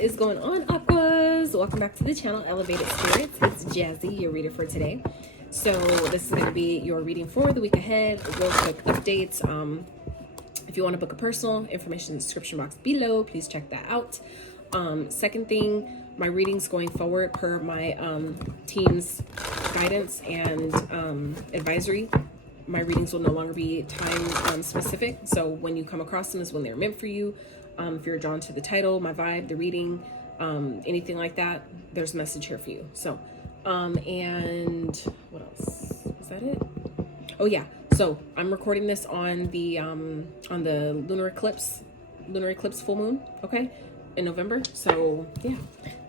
What is going on, Aquas? Welcome back to the channel, Elevated Spirits. It's Jazzy, your reader for today. So this is going to be your reading for the week ahead. Real quick updates. If you want to book a personal, information in the description box below. Please check that out. Second thing, my readings going forward per my team's guidance and advisory. My readings will no longer be time specific. So when you come across them is when they're meant for you. If you're drawn to the title, my vibe, the reading, anything like that, there's a message here for you. So, and what else? Is that it? Oh yeah. So I'm recording this on the lunar eclipse full moon. Okay. In November. So yeah,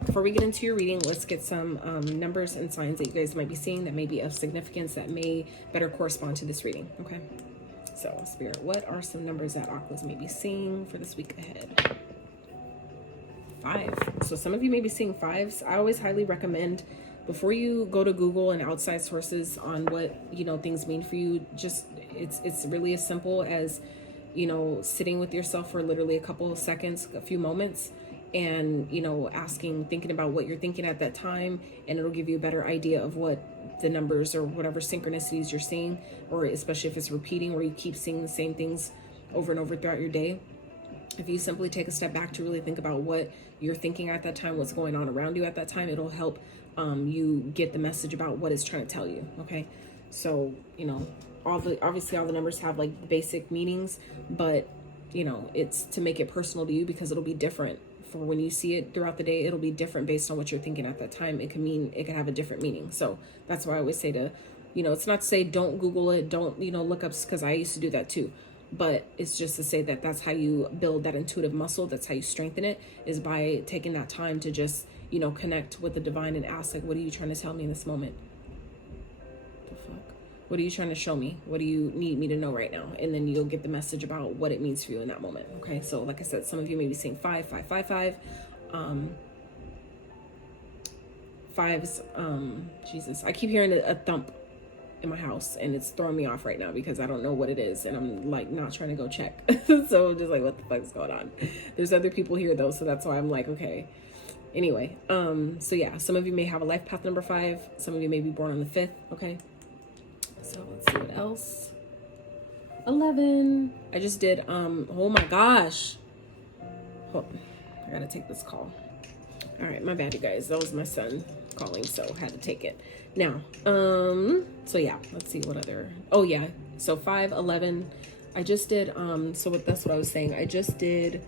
before we get into your reading, let's get some numbers and signs that you guys might be seeing that may be of significance that may better correspond to this reading. Okay. So, Spirit, what are some numbers that Aquas may be seeing for this week ahead? 5. So some of you may be seeing 5s. I always highly recommend, before you go to Google and outside sources on what, things mean for you, just, it's really as simple as, sitting with yourself for literally a couple of seconds, a few moments, and, thinking about what you're thinking at that time, and it'll give you a better idea of what the numbers or whatever synchronicities you're seeing, or especially if it's repeating or you keep seeing the same things over and over throughout your day. If you simply take a step back to really think about what you're thinking at that time, what's going on around you at that time, it'll help you get the message about what it's trying to tell you. Okay, so obviously all the numbers have like basic meanings, but it's to make it personal to you because it'll be different. For when you see it throughout the day, it'll be different based on what you're thinking at that time. It can have a different meaning. So that's why I always say to, it's not to say don't Google it, don't, look up, because I used to do that too. But it's just to say that that's how you build that intuitive muscle. That's how you strengthen it, is by taking that time to just, connect with the divine and ask, like, what are you trying to tell me in this moment? The fuck? What are you trying to show me? What do you need me to know right now? And then you'll get the message about what it means for you in that moment. Okay, so like I said, some of you may be saying 5, 5, 5, 5. Fives, Jesus, I keep hearing a thump in my house, and it's throwing me off right now because I don't know what it is, and I'm like not trying to go check. So I'm just like, what the fuck is going on? There's other people here though, so that's why I'm like, okay. Anyway, so yeah, some of you may have a life path number 5. Some of you may be born on the 5th. Okay. So let's see what else. 11. I just did, oh my gosh. Oh, I gotta take this call. All right, my bad, you guys. That was my son calling, so I had to take it. Now, so yeah, let's see what other, oh yeah. So 5, 11. I just did, that's what I was saying. I just did,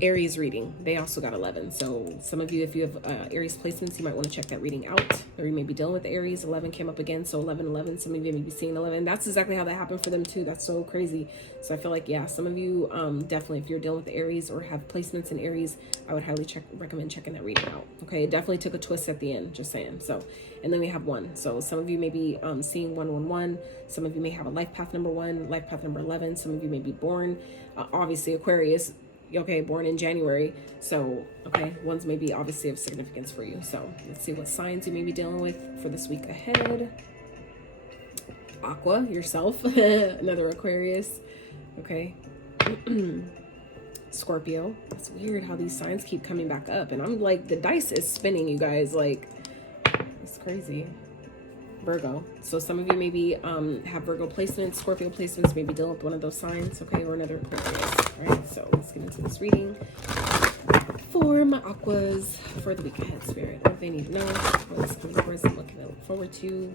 Aries reading. They also got 11. So some of you, if you have Aries placements, you might want to check that reading out, or you may be dealing with the Aries. 11 came up again, so 11, 11. Some of you may be seeing 11. That's exactly how that happened for them too. That's so crazy. So I feel like, yeah, some of you, definitely, if you're dealing with the Aries or have placements in Aries, I would highly recommend checking that reading out. Okay, it definitely took a twist at the end, just saying. So, and then we have 1. So some of you may be seeing 111. Some of you may have a life path number 1, life path number 11. Some of you may be born, obviously Aquarius, okay, born in January. So, okay, ones may be obviously of significance for you. So let's see what signs you may be dealing with for this week ahead. Aqua, yourself, another Aquarius. Okay. Scorpio. It's weird how these signs keep coming back up, and I'm like, the dice is spinning, you guys. Like, it's crazy. Virgo. So some of you maybe have Virgo placements, Scorpio placements, maybe dealing with one of those signs, okay, or another Aquarius. All right, so let's get into this reading for my Aquas for the week ahead. Spirit, what they need to know, what is coming towards them, what can they look forward to.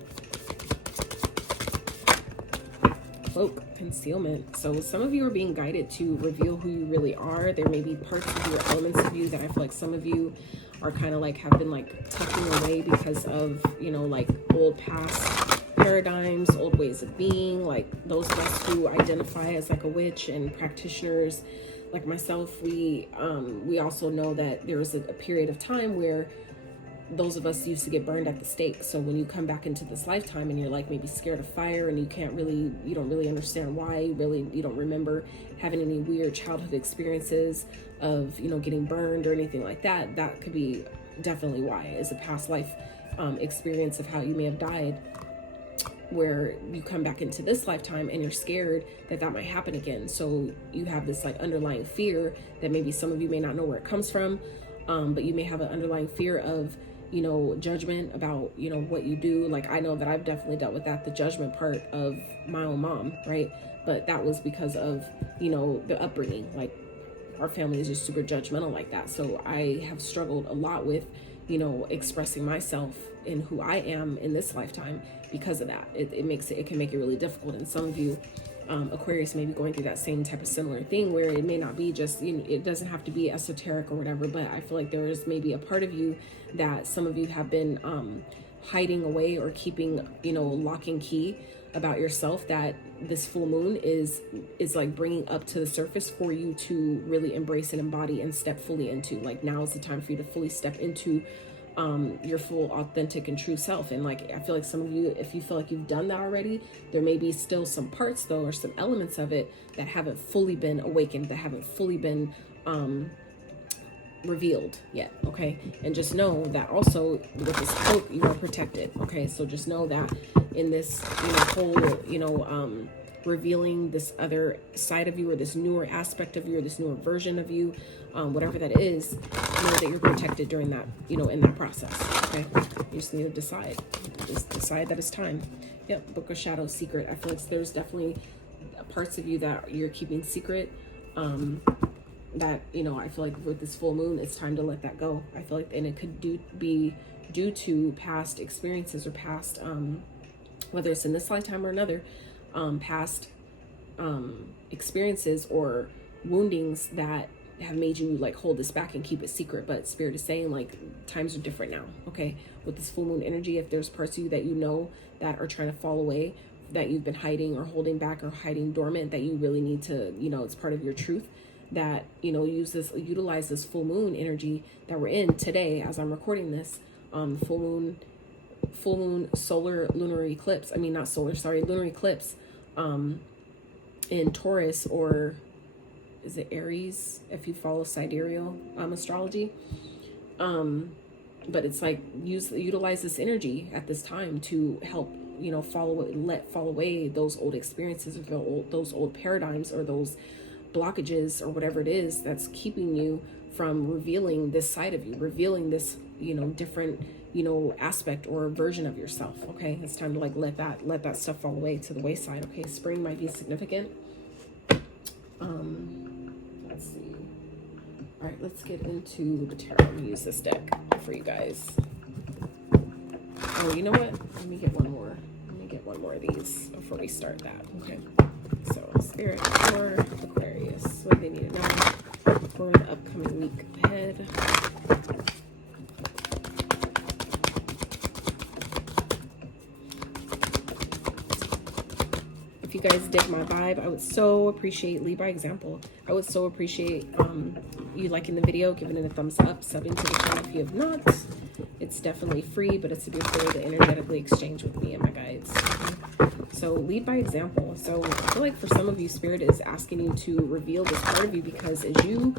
Cloak, concealment. So some of you are being guided to reveal who you really are. There may be parts of your elements of you that I feel like some of you are kind of like have been like tucking away because of, like old past paradigms, old ways of being. Like those of us who identify as like a witch and practitioners like myself, we also know that there was a period of time where those of us used to get burned at the stake. So when you come back into this lifetime and you're like maybe scared of fire and you don't really understand why, you don't remember having any weird childhood experiences of, getting burned or anything like that, that could be definitely why. It's a past life experience of how you may have died. where you come back into this lifetime and you're scared that that might happen again. So you have this like underlying fear that maybe some of you may not know where it comes from, but you may have an underlying fear of, you know, judgment about, you know, what you do. Like, I know that I've definitely dealt with that, the judgment part of my own mom, right? But that was because of, you know, the upbringing. Like, our family is just super judgmental like that. So I have struggled a lot with, you know, expressing myself in who I am in this lifetime because of that. It can make it really difficult. And some of you, Aquarius, may be going through that same type of similar thing, where it may not be just, you know, it doesn't have to be esoteric or whatever, but I feel like there is maybe a part of you that some of you have been hiding away or keeping, you know, lock and key about yourself, that this full moon is like bringing up to the surface for you to really embrace and embody and step fully into. Like, now is the time for you to fully step into your full authentic and true self. And like, I feel like some of you, if you feel like you've done that already, there may be still some parts though, or some elements of it that haven't fully been awakened, that haven't fully been revealed yet. Okay. And just know that also with this cloak, you are protected. Okay. So just know that in this, you know, whole, you know, revealing this other side of you, or this newer aspect of you, or this newer version of you, whatever that is, know that you're protected during that, you know, in that process. Okay. You just need to decide that it's time. Yep. Book of Shadows, secret. I feel like there's definitely parts of you that you're keeping secret, that, you know, I feel like with this full moon, it's time to let that go. I feel like, and it could be due to past experiences, or past, whether it's in this lifetime or another, past experiences or woundings that have made you like hold this back and keep it secret. But Spirit is saying, like, times are different now. Okay. With this full moon energy, if there's parts of you that you know that are trying to fall away, that you've been hiding or holding back or hiding dormant, that you really need to, you know, it's part of your truth, that, you know, utilize this full moon energy that we're in today as I'm recording this, full moon solar lunar eclipse. I mean, not solar, sorry, lunar eclipse, in Taurus, or is it Aries if you follow sidereal astrology. But it's like, utilize this energy at this time to help, you know, fall away those old experiences, or those old paradigms, or those blockages, or whatever it is that's keeping you from revealing this side of you, revealing this, you know, different, you know, aspect or version of yourself. Okay. It's time to like let that stuff fall away to the wayside. Okay. Spring might be significant. Let's see. All right, let's get into the tarot. I'm gonna use this deck for you guys. Oh, you know what? Let me get one more. Let me get one more of these before we start that. Okay. So, Spirit for Aquarius, what do they need to know for the upcoming week ahead? If you guys dig my vibe, I would so appreciate, lead by example. I would so appreciate you liking the video, giving it a thumbs up, subbing to the channel if you have not. It's definitely free, but it's a beautiful way to energetically exchange with me and my guides. So lead by example. So I feel like for some of you, Spirit is asking you to reveal this part of you, because as you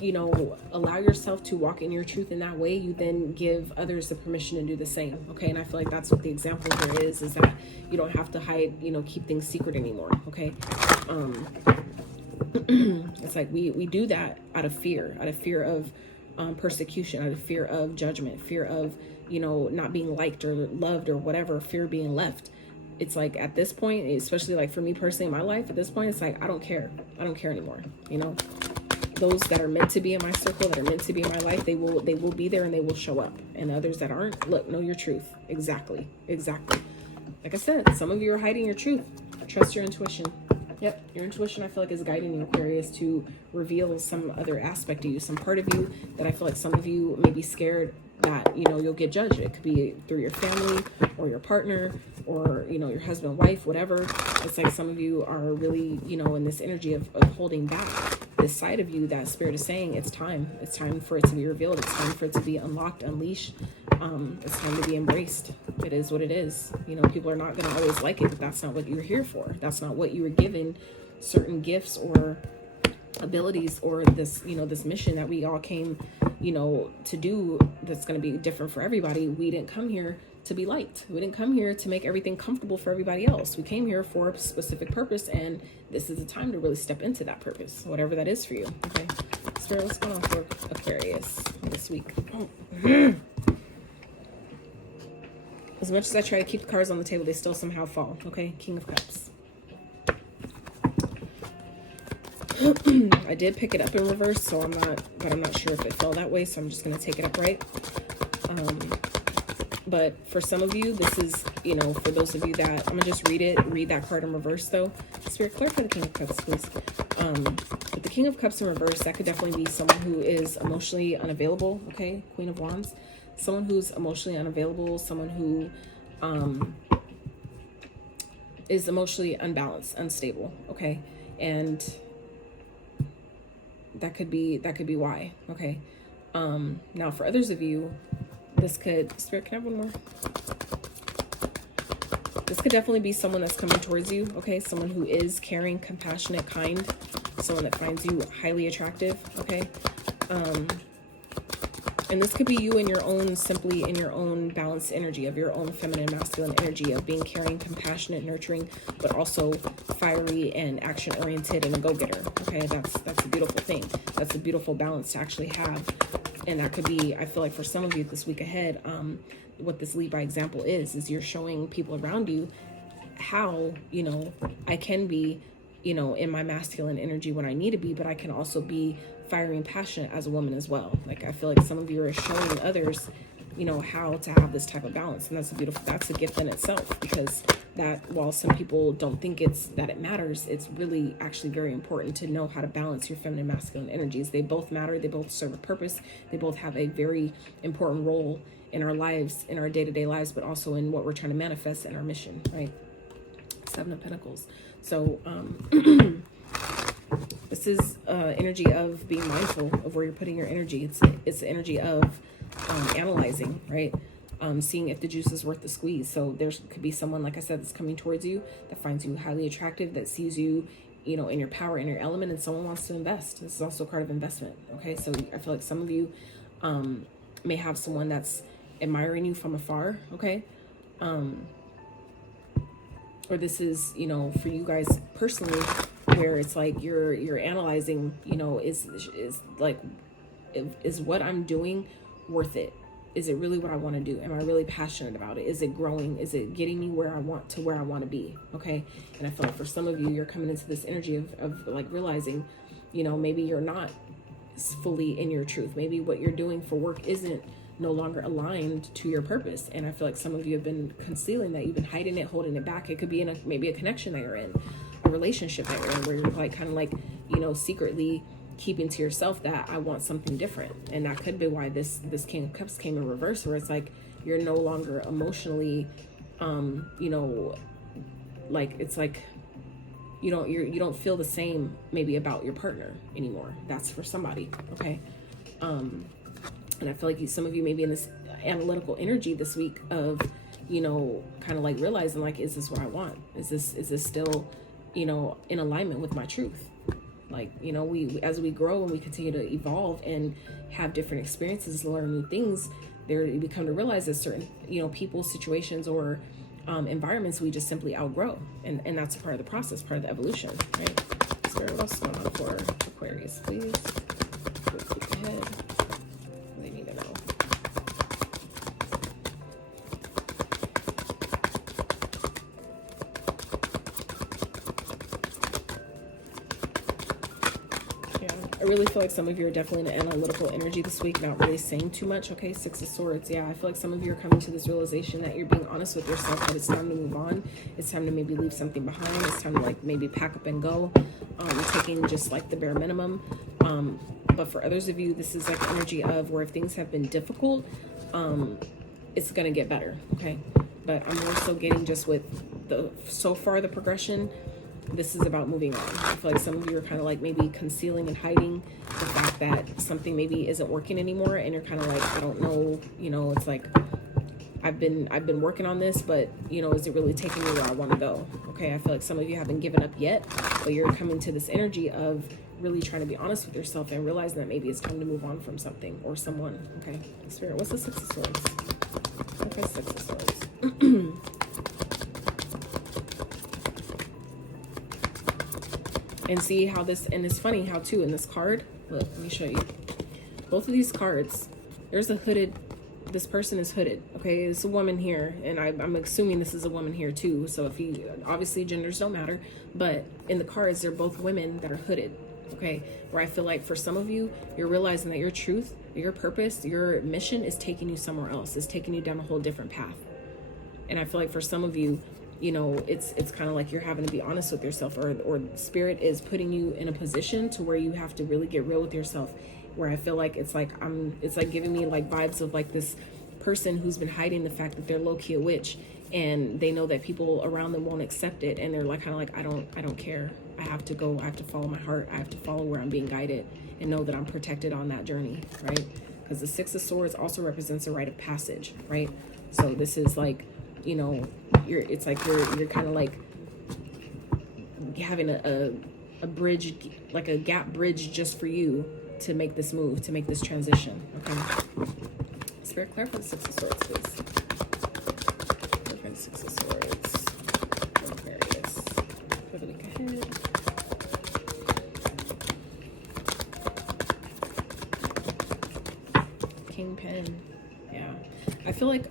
know, allow yourself to walk in your truth in that way, you then give others the permission to do the same. Okay. And I feel like that's what the example here is that you don't have to hide, you know, keep things secret anymore. Okay. It's like we do that out of fear of persecution, out of fear of judgment, fear of, you know, not being liked or loved or whatever, fear of being left. It's like at this point, especially like for me personally in my life, at this point, it's like, I don't care anymore. You know, those that are meant to be in my circle, that are meant to be in my life, they will be there and they will show up. And others that aren't, look, know your truth. Exactly. Like I said, some of you are hiding your truth. Trust your intuition. Yep, your intuition, I feel like, is guiding you, Aquarius, to reveal some other aspect of you, some part of you that I feel like some of you may be scared that, you know, you'll get judged. It could be through your family or your partner or, you know, your husband, wife, whatever. It's like some of you are really, you know, in this energy of holding back this side of you that Spirit is saying it's time. It's time for it to be revealed. It's time for it to be unlocked, unleashed. It's time to be embraced. It is what it is. You know, people are not going to always like it, but that's not what you're here for. That's not what you were given. Certain gifts or abilities or this, you know, this mission that we all came you know, to do that's going to be different for everybody. We didn't come here to be liked. We didn't come here to make everything comfortable for everybody else. We came here for a specific purpose, and this is the time to really step into that purpose, whatever that is for you. Okay, Spirit, what's going on for Aquarius this week? As much as I try to keep the cards on the table, they still somehow fall. Okay, King of Cups. I did pick it up in reverse, so I'm not sure if it fell that way, so I'm just going to take it upright. But for some of you, this is, you know, for those of you that, I'm going to just read that card in reverse, though. Spirit, clarify the King of Cups, please. With the King of Cups in reverse, that could definitely be someone who is emotionally unavailable, okay? Queen of Wands. Someone who's emotionally unavailable, someone who is emotionally unbalanced, unstable, okay? And that could be why, okay? Now, for others of you, this could, Spirit, can I have one more? This could definitely be someone that's coming towards you, okay? Someone who is caring, compassionate, kind. Someone that finds you highly attractive, okay? And this could be you in your own, simply in your own balanced energy of your own feminine, masculine energy of being caring, compassionate, nurturing, but also fiery and action-oriented and a go-getter, okay? That's a beautiful thing. That's a beautiful balance to actually have. And that could be, I feel like for some of you this week ahead, what this lead by example is you're showing people around you how, you know, I can be, you know, in my masculine energy when I need to be, but I can also be fiery and passionate as a woman as well. Like, I feel like some of you are showing others, you know, how to have this type of balance. And that's a gift in itself, because that, while some people don't think that it matters, it's really actually very important to know how to balance your feminine and masculine energies. They both matter. They both serve a purpose. They both have a very important role in our lives, in our day-to-day lives, but also in what we're trying to manifest in our mission, right? Seven of Pentacles. So, this is energy of being mindful of where you're putting your energy. It's the energy of analyzing, right? Seeing if the juice is worth the squeeze. So there could be someone, like I said, that's coming towards you, that finds you highly attractive, that sees you, you know, in your power, in your element, and someone wants to invest. This is also a card of investment, okay? So I feel like some of you may have someone that's admiring you from afar, okay? Or this is, you know, for you guys personally, where it's like you're analyzing, you know, is what I'm doing worth it? Is it really what I want to do? Am I really passionate about it? Is it growing? Is it getting me where I want to be? Okay. And I feel like for some of you, you're coming into this energy of like realizing, you know, maybe you're not fully in your truth. Maybe what you're doing for work isn't no longer aligned to your purpose. And I feel like some of you have been concealing that. You've been hiding it, holding it back. It could be in maybe a connection that you're in, a relationship that you're in, where you're like kind of like, you know, secretly keeping to yourself that I want something different. And that could be why this King of Cups came in reverse, where it's like you're no longer emotionally you know, like it's like you don't feel the same maybe about your partner anymore. That's for somebody, okay? And I feel like some of you may be in this analytical energy this week of, you know, kind of like realizing like, is this what I want? Is this still, you know, in alignment with my truth? Like, you know, as we grow and we continue to evolve and have different experiences, learn new things, you become to realize that certain, you know, people, situations, or environments we just simply outgrow. And that's part of the process, part of the evolution, right? Spirit, what's going on for Aquarius, please? Look ahead. They need to know. I really feel like some of you are definitely in an analytical energy this week, not really saying too much, okay? Six of Swords. Yeah, I feel like some of you are coming to this realization that you're being honest with yourself, that it's time to move on. It's time to maybe leave something behind. It's time to like maybe pack up and go, taking just like the bare minimum. But for others of you, this is like energy of where if things have been difficult, it's going to get better, okay? But I'm more so getting just with so far the progression. This is about moving on. I feel like some of you are kind of like maybe concealing and hiding the fact that something maybe isn't working anymore, and you're kind of like, I don't know, you know, it's like I've been working on this, but you know, is it really taking me where I want to go? Okay, I feel like some of you haven't given up yet, but you're coming to this energy of really trying to be honest with yourself and realizing that maybe it's time to move on from something or someone. Okay, Spirit, what's the Six of Swords? Okay, Six of Swords. And see how this, and it's funny how too in this card, look, let me show you. Both of these cards, there's a hooded, this person is hooded, okay? It's a woman here, and I'm assuming this is a woman here too. So if you, obviously genders don't matter, but in the cards, they're both women that are hooded, okay? Where I feel like for some of you, you're realizing that your truth, your purpose, your mission is taking you somewhere else. It's taking you down a whole different path. And I feel like for some of you, you know, it's kind of like you're having to be honest with yourself, or Spirit is putting you in a position to where you have to really get real with yourself. Where I feel like it's like giving me like vibes of like this person who's been hiding the fact that they're low-key a witch, and they know that people around them won't accept it, and they're like kind of like, I don't care. I have to go. I have to follow my heart. I have to follow where I'm being guided and know that I'm protected on that journey, right? Because the Six of Swords also represents a rite of passage, right? So this is like, you know, it's like you're kind of like having a bridge, like a gap bridge just for you to make this move, to make this transition. Okay, Spirit, clarify the Six of Swords, please. Clarify the Six of Swords. Aquarius. For the week ahead. Kingpin. Yeah, I feel like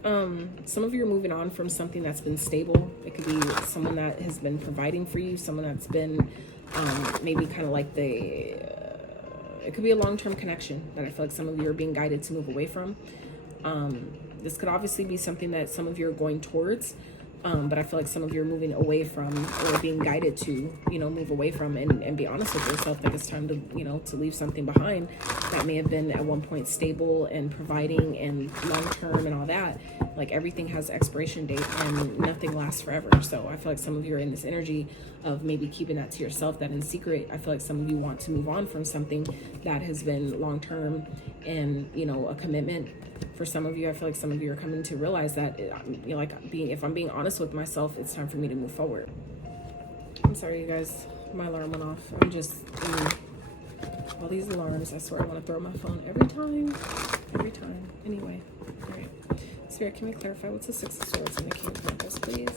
some of you are moving on from something that's been stable. It could be someone that has been providing for you, someone that's been maybe kind of like it could be a long-term connection that I feel like some of you are being guided to move away from. This could obviously be something that some of you are going towards, but I feel like some of you are moving away from, or being guided to, you know, move away from, and be honest with yourself that it's time to, you know, to leave something behind that may have been at one point stable and providing and long-term and all that. Like everything has expiration date and nothing lasts forever. So I feel like some of you are in this energy of maybe keeping that to yourself, that in secret. I feel like some of you want to move on from something that has been long-term and, you know, a commitment. For some of you, I feel like some of you are coming to realize that, you know, like if I'm being honest with myself, it's time for me to move forward. I'm sorry, you guys. My alarm went off. I'm just, all these alarms, I swear I want to throw my phone every time. Every time. Anyway, all right. Spirit, can we clarify what's the Six of Swords and the King of Pentacles, please?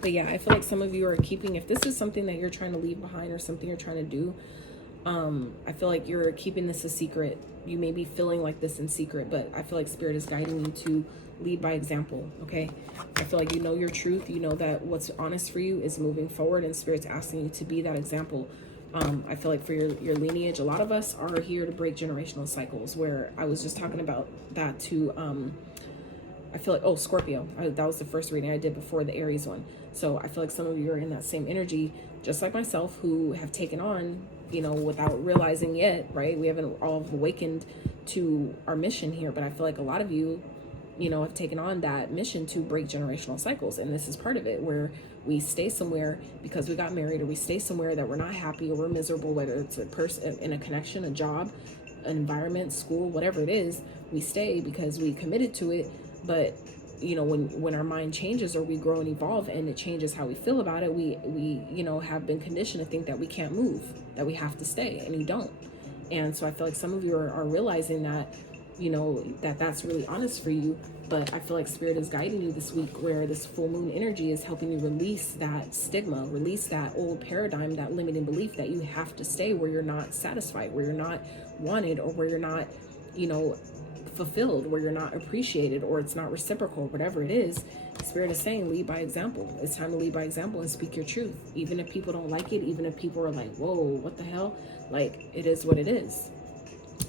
But yeah, I feel like some of you are keeping, if this is something that you're trying to leave behind or something you're trying to do, I feel like you're keeping this a secret. You may be feeling like this in secret, but I feel like Spirit is guiding you to lead by example, okay? I feel like you know your truth. You know that what's honest for you is moving forward, and Spirit's asking you to be that example. I feel like for your lineage, a lot of us are here to break generational cycles, where I was just talking about that to, I feel like, oh, Scorpio. That was the first reading I did before the Aries one. So I feel like some of you are in that same energy, just like myself, who have taken on, you know, without realizing yet, right? We haven't all awakened to our mission here, but I feel like a lot of you, you know, have taken on that mission to break generational cycles. And this is part of it, where we stay somewhere because we got married, or we stay somewhere that we're not happy or we're miserable, whether it's a person in a connection, a job, an environment, school, whatever it is. We stay because we committed to it. But you know, when our mind changes, or we grow and evolve, and it changes how we feel about it, we you know, have been conditioned to think that we can't move, that we have to stay, and you don't. And so I feel like some of you are realizing that, you know, that's really honest for you. But I feel like Spirit is guiding you this week, where this full moon energy is helping you release that stigma, release that old paradigm, that limiting belief that you have to stay where you're not satisfied, where you're not wanted, or where you're not, you know, fulfilled, where you're not appreciated, or it's not reciprocal, whatever it is. Spirit is saying, lead by example. It's time to lead by example and speak your truth. Even if people don't like it, even if people are like, whoa, what the hell? Like, it is what it is.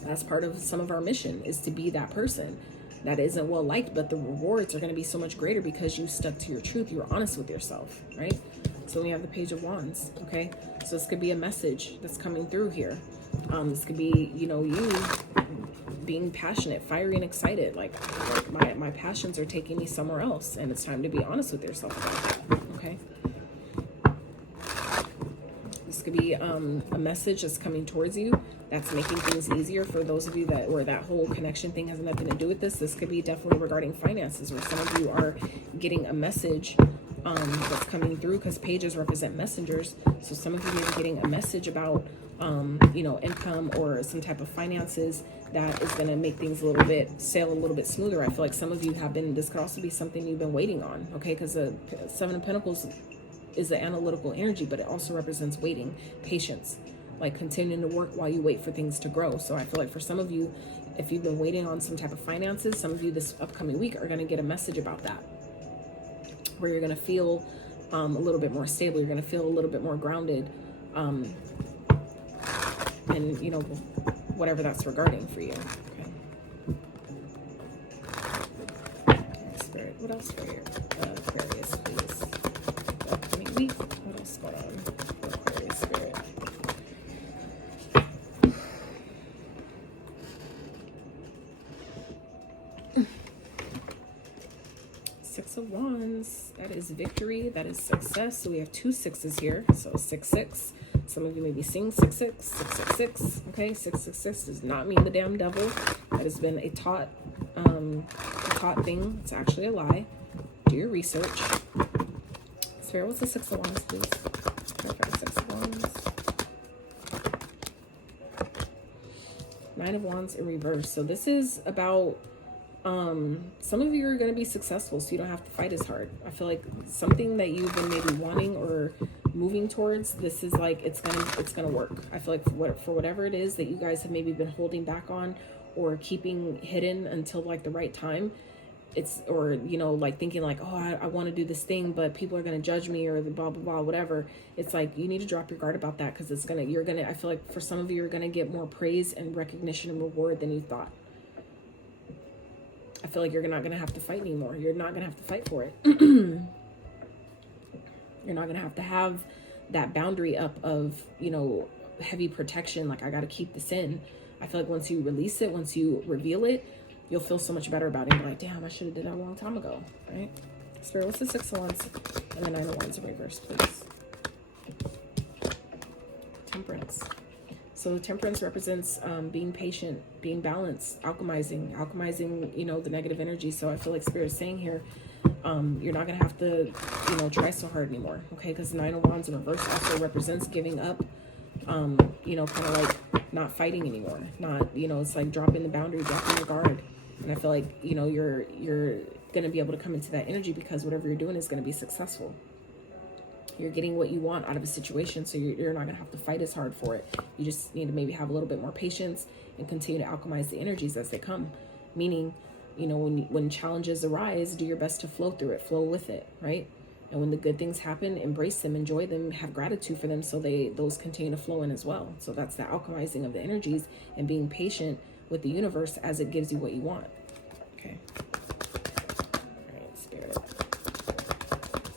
That's part of some of our mission, is to be that person that isn't well liked, but the rewards are going to be so much greater because you stuck to your truth. You were honest with yourself, right? So we have the Page of Wands. Okay, so this could be a message that's coming through here. This could be, you know, you being passionate, fiery, and excited. Like my passions are taking me somewhere else, and it's time to be honest with yourself about that. Okay, this could be a message that's coming towards you that's making things easier for those of you where that whole connection thing has nothing to do with this. This could be definitely regarding finances, where some of you are getting a message that's coming through, because pages represent messengers. So some of you may be getting a message about, you know, income or some type of finances that is going to make things sail a little bit smoother. I feel like some of you have been, this could also be something you've been waiting on, okay? Because the Seven of Pentacles is the analytical energy, but it also represents waiting, patience, like continuing to work while you wait for things to grow. So I feel like for some of you, if you've been waiting on some type of finances, some of you this upcoming week are going to get a message about that, where you're going to feel a little bit more stable. You're going to feel a little bit more grounded, and, you know, whatever that's regarding for you. Okay. Spirit, what else for you? Aquarius, please. Upcoming week. What else going on for Aquarius Spirit? Six of Wands, that is victory, that is success. So we have 2 6s here, so 6 6. Some of you may be seeing 6 6, 6 6 6. Okay, 666 does not mean the damn devil. That has been a taught thing. It's actually a lie. Do your research. Spirit, what's the 6 of Wands, please? Perfect, 6 of Wands. 9 of Wands in reverse. So this is about, some of you are going to be successful, so you don't have to fight as hard. I feel like something that you've been maybe wanting or moving towards, this is like, it's gonna work. I feel like for whatever it is that you guys have maybe been holding back on or keeping hidden until like the right time, it's, or, you know, like thinking like, oh, I want to do this thing, but people are going to judge me, or the blah, blah, blah, whatever. It's like, you need to drop your guard about that, because I feel like for some of you, you're going to get more praise and recognition and reward than you thought. I feel like you're not going to have to fight anymore. You're not going to have to fight for it. You're not going to have that boundary up of, you know, heavy protection. Like, I got to keep this in. I feel like once you release it, once you reveal it, you'll feel so much better about it. You're like, damn, I should have did that a long time ago, right? Spirit, what's the 6 of Wands and the 9 of Wands in reverse, please? Temperance. So Temperance represents being patient, being balanced, alchemizing, you know, the negative energy. So I feel like Spirit is saying here, you're not going to have to, you know, try so hard anymore, okay? Because 9 of Wands in reverse also represents giving up, you know, kind of like not fighting anymore. Not, you know, it's like dropping the boundary, dropping your guard. And I feel like, you know, you're going to be able to come into that energy, because whatever you're doing is going to be successful. You're getting what you want out of a situation, so you're not going to have to fight as hard for it. You just need to maybe have a little bit more patience and continue to alchemize the energies as they come. Meaning, you know, when challenges arise, do your best to flow through it, flow with it, right? And when the good things happen, embrace them, enjoy them, have gratitude for them, so those continue to flow in as well. So that's the alchemizing of the energies and being patient with the universe as it gives you what you want. Okay. All right, Spirit.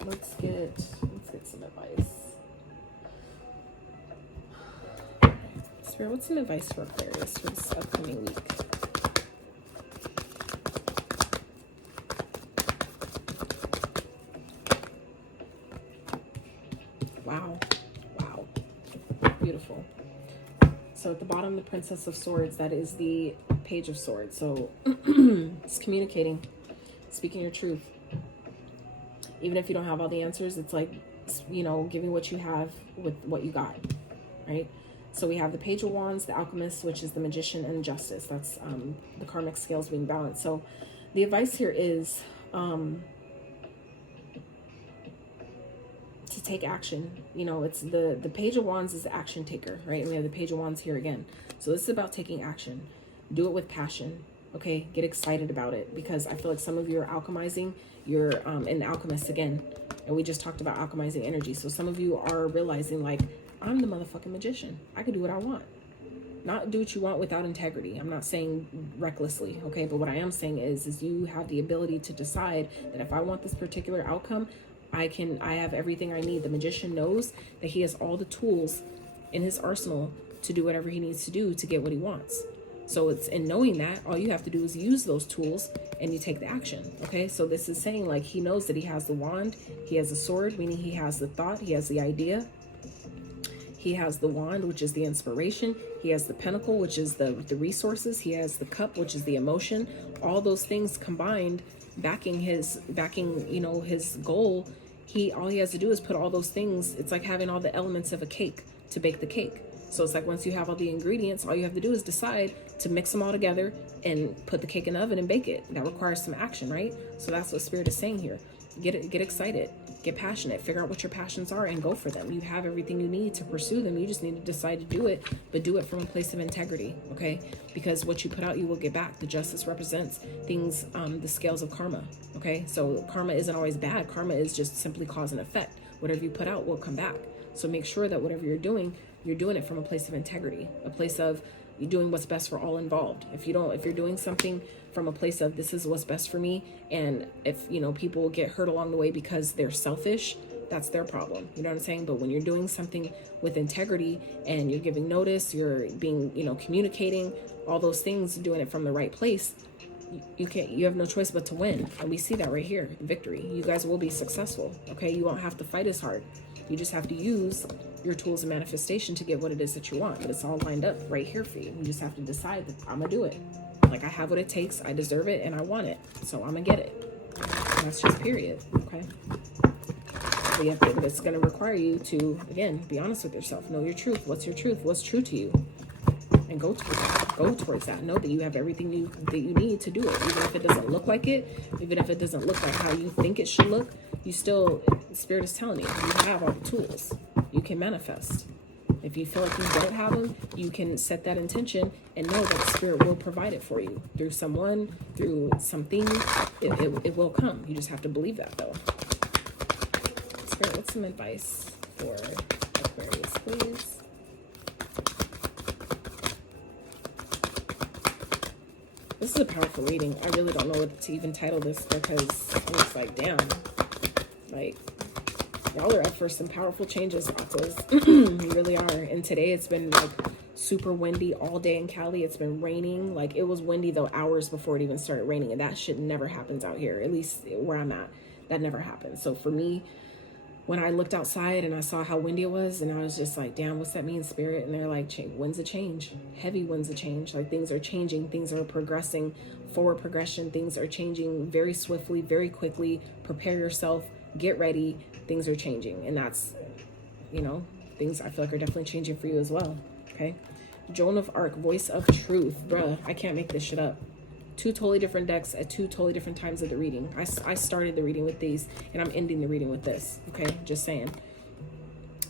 Let's get some advice. Spirit, what's some advice for Aquarius for this upcoming week? Wow. Wow. Beautiful. So at the bottom, the Princess of Swords, that is the Page of Swords. So it's communicating, speaking your truth. Even if you don't have all the answers, it's like, you know, giving what you have with what you got, right? So we have the Page of Wands, the Alchemist, which is the Magician, and Justice. That's the karmic scales being balanced. So the advice here is to take action. You know, it's the Page of Wands is the action taker, right? And we have the Page of Wands here again. So this is about taking action. Do it with passion, okay? Get excited about it, because I feel like some of you are alchemizing. You're an alchemist again. And we just talked about alchemizing energy. So some of you are realizing, like, I'm the motherfucking magician. I can do what I want. Not do what you want without integrity. I'm not saying recklessly, okay? But what I am saying is you have the ability to decide that if I want this particular outcome, I have everything I need. The magician knows that he has all the tools in his arsenal to do whatever he needs to do to get what he wants. So it's in knowing that, all you have to do is use those tools and you take the action, okay? So this is saying, like, he knows that he has the wand, he has the sword, meaning he has the thought, he has the idea. He has the wand, which is the inspiration. He has the pentacle, which is the resources. He has the cup, which is the emotion. All those things combined, backing you know, his goal all he has to do is put all those things. It's like having all the elements of a cake to bake the cake. So it's like once you have all the ingredients, all you have to do is decide to mix them all together and put the cake in the oven and bake it. That requires some action, right? So that's what Spirit is saying here. Get excited, get passionate, figure out what your passions are and go for them. You have everything you need to pursue them. You just need to decide to do it, but do it from a place of integrity, okay? Because what you put out, you will get back. The justice represents things, the scales of karma, okay? So karma isn't always bad. Karma is just simply cause and effect. Whatever you put out will come back. So make sure that whatever you're doing it from a place of integrity, a place of you doing what's best for all involved. If you're doing something from a place of this is what's best for me, and if people get hurt along the way because they're selfish, that's their problem. You know what I'm saying? But when you're doing something with integrity and you're giving notice, you're being, communicating, all those things, doing it from the right place, you have no choice but to win. And we see that right here, victory. You guys will be successful, okay? You won't have to fight as hard. You just have to use your tools of manifestation to get what it is that you want. But it's all lined up right here for you. You just have to decide that I'm gonna do it. Like, I have what it takes, I deserve it, and I want it. So I'm gonna get it. And that's just period, okay? But yeah, but it's gonna require you to, again, be honest with yourself. Know your truth. What's your truth? What's true to you? And go towards that. Know that you have everything that you need to do it. Even if it doesn't look like it, even if it doesn't look like how you think it should look, you still, Spirit is telling you have all the tools. You can manifest. If you feel like you don't have them, you can set that intention and know that Spirit will provide it for you through someone, through something. It will come. You just have to believe that, though. Spirit, what's some advice for Aquarius, please? This is a powerful reading. I really don't know what to even title this because I'm just like, damn. Like, y'all are up for some powerful changes, Aquas. You really are. And today it's been like super windy all day in Cali. It's been raining. Like, it was windy though hours before it even started raining. And that shit never happens out here. At least where I'm at. That never happens. So for me, when I looked outside and I saw how windy it was, and I was just like, damn, what's that mean, Spirit? And they're like, winds of change, heavy winds of change. Like, things are changing, things are progressing, forward progression, things are changing very swiftly, very quickly. Prepare yourself, get ready, things are changing. And that's, things I feel like are definitely changing for you as well, okay? Joan of Arc, voice of truth. Bruh, I can't make this shit up. 2 totally different decks at 2 totally different times of the reading. I started the reading with these, and I'm ending the reading with this, okay? Just saying.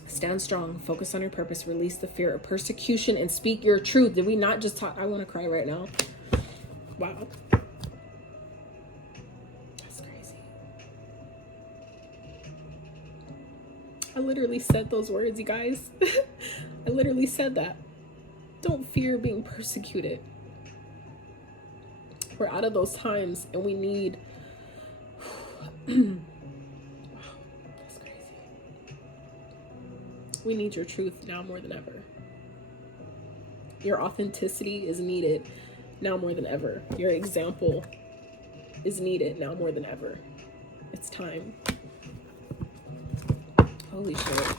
Stand strong, focus on your purpose, release the fear of persecution, and speak your truth. Did we not just talk? I want to cry right now. Wow. That's crazy. I literally said those words, you guys. I literally said that. Don't fear being persecuted. We're out of those times, and we need, wow, that's crazy. We need your truth now more than ever. Your authenticity is needed now more than ever. Your example is needed now more than ever. It's time. Holy shit.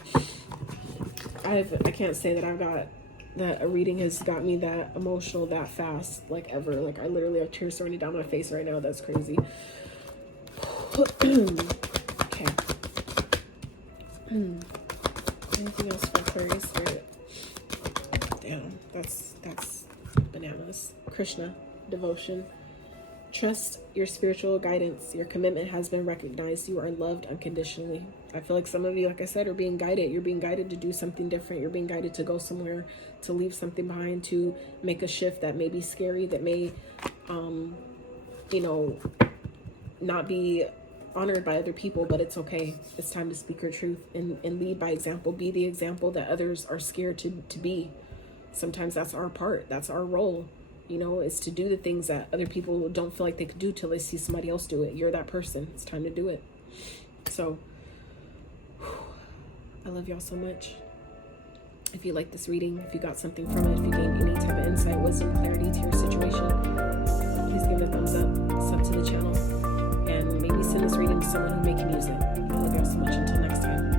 I can't say that I've got that a reading has got me that emotional that fast, like, ever. Like, I literally have tears running down my face right now. That's crazy. Okay. Anything else for Aquarius Spirit? Damn, that's bananas. Krishna, devotion. Trust your spiritual guidance. Your commitment has been recognized. You are loved unconditionally. I feel like some of you, like I said, are being guided. You're being guided to do something different. You're being guided to go somewhere, to leave something behind, to make a shift that may be scary, that may, not be honored by other people, but it's okay. It's time to speak your truth and lead by example. Be the example that others are scared to be. Sometimes that's our part. That's our role. Is to do the things that other people don't feel like they could do till they see somebody else do it. You're that person. It's time to do it. So, I love y'all so much. If you like this reading, if you got something from it, if you gained any type of insight, wisdom, clarity to your situation, please give it a thumbs up, sub to the channel, and maybe send this reading to someone who may can use it. I love y'all so much. Until next time.